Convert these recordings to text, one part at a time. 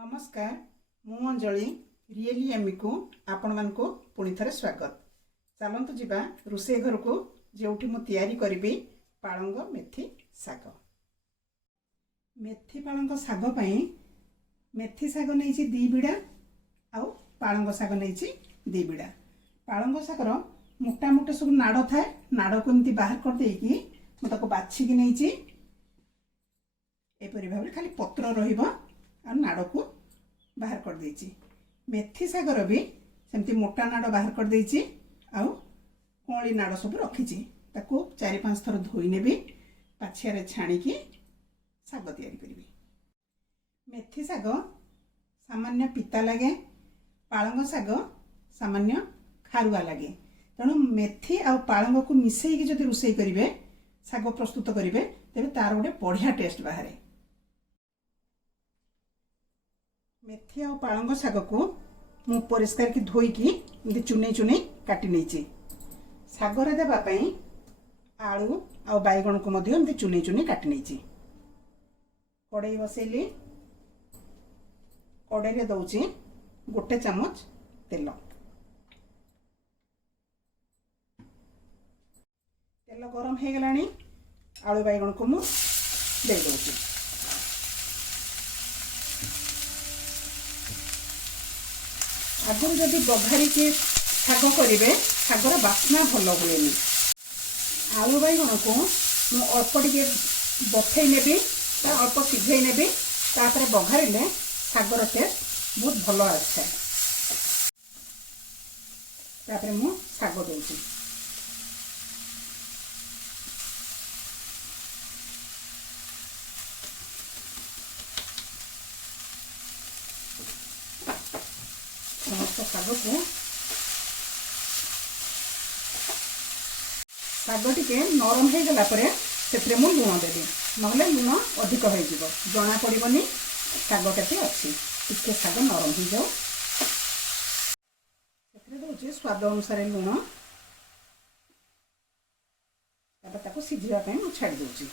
नमस्कार मु Anjali really Amy को आपण मान को पुणी थरे स्वागत। चलतु जीवा रोसे घर को जोठी मु तैयारी करी पालंग मेथी साग। मेथी पालंग साग पई मेथी साग नहीं दी बिड़ा आउ पालंग साग नहीं दी बिड़ा। पालंग सागर मोटा मोटा सब नाड़ थाए, नाड़ को एमती बाहर कर देकी मुझे बाछिकी नहीं एपरी भाव खाली पत्र रहिबा और नाड़ को बाहर कर देची। मेथी सागर भी सेमती मोटा नाड़ बाहर कर देची आउ कौली नाड़ सब रखी ताको 4-5 थर धोई नेबी, पाछिया रे छाणीकी साग तैयारी करी। मेथी साग सामान्य पिता लगे, पालंग साग सामान्य खारुआ लगे। तेणु मेथी आ पालंग को मिसेई जदि रोषेई करेंगे, साग प्रस्तुत करेंगे, तेरे तार गोटे बढ़िया टेस्ट बाहर। मेथी आ पालंग साग को मु परिष्कार की धोईकी चुने चुने काटी नहीं। सागर देवाई आलू आ बैगण को मध्य चुने चुने काटी नहीं। कड़ई बसैली, कड़ई दौची 1 चामच तेल। तेल गरम हो गलानी, आलू बैगण को मु दे दौची। आगुन जदि बघारी के साग करेंगे, सागर बास्ना भल हुए। आलू बैगण को मु अल्प टे बफे नेबी, अल्प सीझे नेबी, तापर बघारे सागर टेस्ट बहुत भल आसे। तापर मु साग दौची। समस्त साग को साग टी नरम हो गला से लुण देवी, ना लुण अधिक हो जना पड़ोनी साग केते अच्छी। टिके साग नरम हो जाओ, दौचे स्वाद अनुसार लुण। ताको सीझापी मुझे छाड़ी दूची।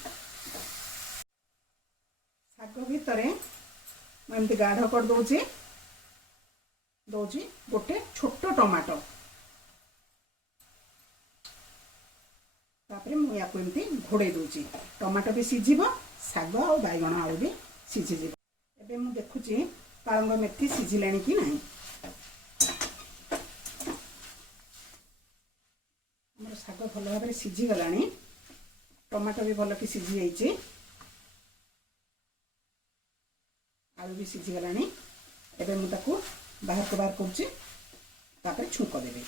साग भितर मुझे गाढ़ कर दौची गोटे छोट टमाटो। तापर मुझे एमती घोड़े दूची। टमाटो भी सीझिब, साग और बैगण आलू भी सीझीज। एबे मु देखुची पालंग मेथी सीझिलानी कि नहीं। हमर साग भल भाव सीझी गलानी, टमाटो भी भल कि सीझी जाइए, आलू भी सीझी गलानी। एबे मु ताकू बाहर को बाहर कर छुंक देवी।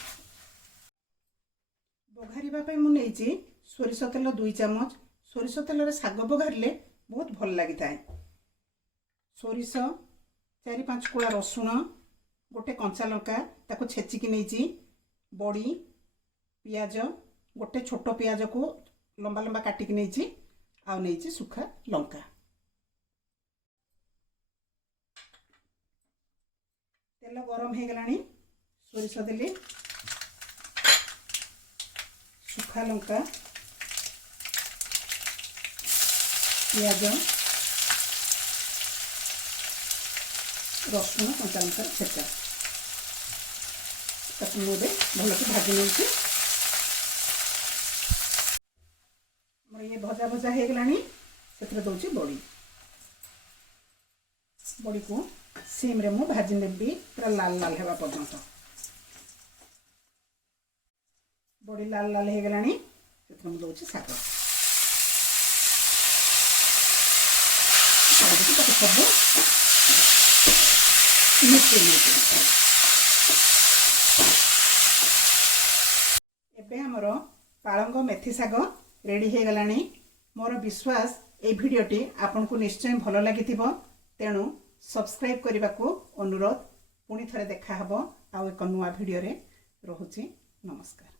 बघारे मुझे सोरिष तेल 2 चामच। सोरिष तेल साग बघारे बहुत भल लगी था। सोरिष 4-5 कोला रसुण, गोटे कंचा लंका ताको छेचिकी नहीं, बड़ी पियाज, गोटे छोट पियाज को लंबा लंबा काटिकी नहीं, आउ नहीं सुखा लंका। तेल गरम हो गलानी, सोरिष देली, सुखा लंका, पियाज, रसुण, कंचा लंका छेचा ताकू मुझे भल कि भाजी नहीं। मोर ये भजा भजा हो गलानी, से दौची बड़ी। बड़ी को सीम रे मु भाजी नेबी पूरा लाल लाल हेबा पर्यंत। बड़ी लाल लाल हो गलानी, से दौची साग। सब एबे हमर पालंग मेथी साग रेडी हो गलानी। मोर विश्वास ए भिडियोटी आपन को निश्चय भल लगी। तेणु सब्सक्राइब करने को अनुरोध। पुणी थरे देखा हबो आउ एक नुआ भिडियो रे। रहुची नमस्कार।